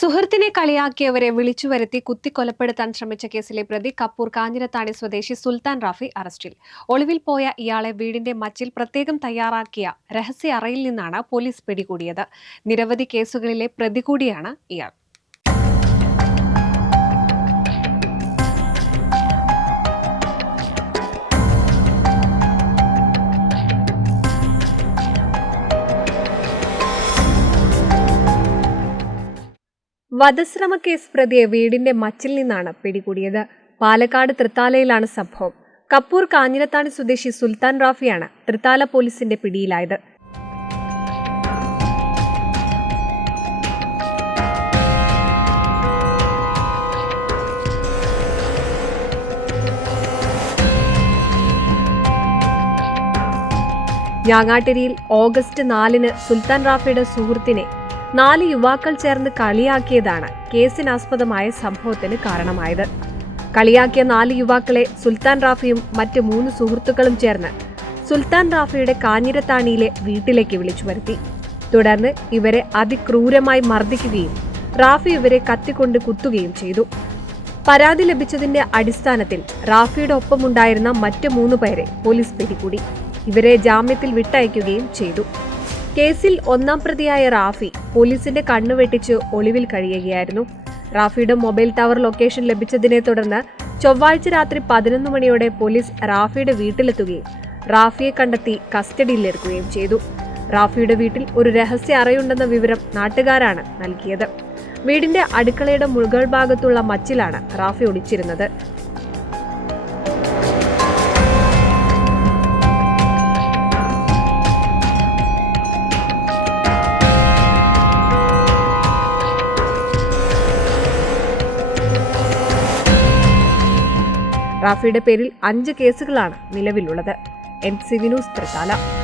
സുഹൃത്തിനെ കളിയാക്കിയവരെ വിളിച്ചു വരുത്തി കുത്തിക്കൊലപ്പെടുത്താൻ ശ്രമിച്ച കേസിലെ പ്രതി കപ്പൂർ കാഞ്ഞിരത്താണി സ്വദേശി സുൽത്താൻ റാഫി അറസ്റ്റിൽ. ഒളിവിൽ പോയ ഇയാളെ വീടിന്റെ മച്ചിൽ പ്രത്യേകം തയ്യാറാക്കിയ രഹസ്യ അറയിൽ നിന്നാണ് പോലീസ് പിടികൂടിയത്. നിരവധി കേസുകളിലെ പ്രതി കൂടിയാണ് ഇയാൾ. വധശ്രമ കേസ് പ്രതിയെ വീടിന്റെ മച്ചിൽ നിന്നാണ് പിടികൂടിയത്. പാലക്കാട് തൃത്താലയിലാണ് സംഭവം. കപ്പൂർ കാഞ്ഞിരത്താണി സ്വദേശി സുൽത്താൻ റാഫിയാണ് തൃത്താല പോലീസിന്റെ പിടിയിലായത്. ഞാങ്ങാട്ടിരിയിൽ ഓഗസ്റ്റ് നാലിന് സുൽത്താൻ റാഫിയുടെ സുഹൃത്തിനെ നാല് യുവാക്കൾ ചേർന്ന് കളിയാക്കിയതാണ് കേസിനാസ്പദമായ സംഭവത്തിന് കാരണമായത്. കളിയാക്കിയ നാല് യുവാക്കളെ സുൽത്താൻ റാഫിയും മറ്റ് മൂന്ന് സുഹൃത്തുക്കളും ചേർന്ന് സുൽത്താൻ റാഫിയുടെ കാഞ്ഞിരത്താണിയിലെ വീട്ടിലേക്ക് വിളിച്ചു വരുത്തി. തുടർന്ന് ഇവരെ അതിക്രൂരമായി മർദ്ദിക്കുകയും റാഫി ഇവരെ കത്തിക്കൊണ്ട് കുത്തുകയും ചെയ്തു. പരാതി ലഭിച്ചതിന്റെ അടിസ്ഥാനത്തിൽ റാഫിയുടെ ഒപ്പമുണ്ടായിരുന്ന മറ്റ് മൂന്ന് പേരെ പോലീസ് പിടികൂടി. ഇവരെ ജാമ്യത്തിൽ വിട്ടയക്കുകയും ചെയ്തു. കേസിൽ ഒന്നാം പ്രതിയായ റാഫി പോലീസിന്റെ കണ്ണുവെട്ടിച്ച് ഒളിവിൽ കഴിയുകയായിരുന്നു. റാഫിയുടെ മൊബൈൽ ടവർ ലൊക്കേഷൻ ലഭിച്ചതിനെ തുടർന്ന് ചൊവ്വാഴ്ച രാത്രി പതിനൊന്ന് മണിയോടെ പോലീസ് റാഫിയുടെ വീട്ടിലെത്തുകയും റാഫിയെ കണ്ടെത്തി കസ്റ്റഡിയിലെടുക്കുകയും ചെയ്തു. റാഫിയുടെ വീട്ടിൽ ഒരു രഹസ്യ അറയുണ്ടെന്ന വിവരം നാട്ടുകാരാണ് നൽകിയത്. വീടിന്റെ അടുക്കളയുടെ മുകൾ ഭാഗത്തുള്ള മച്ചിലാണ് റാഫി ഒളിച്ചിരുന്നത്. റാഫിയുടെ പേരിൽ അഞ്ച് കേസുകളാണ് നിലവിലുള്ളത്. N C Vinoos Thrithala.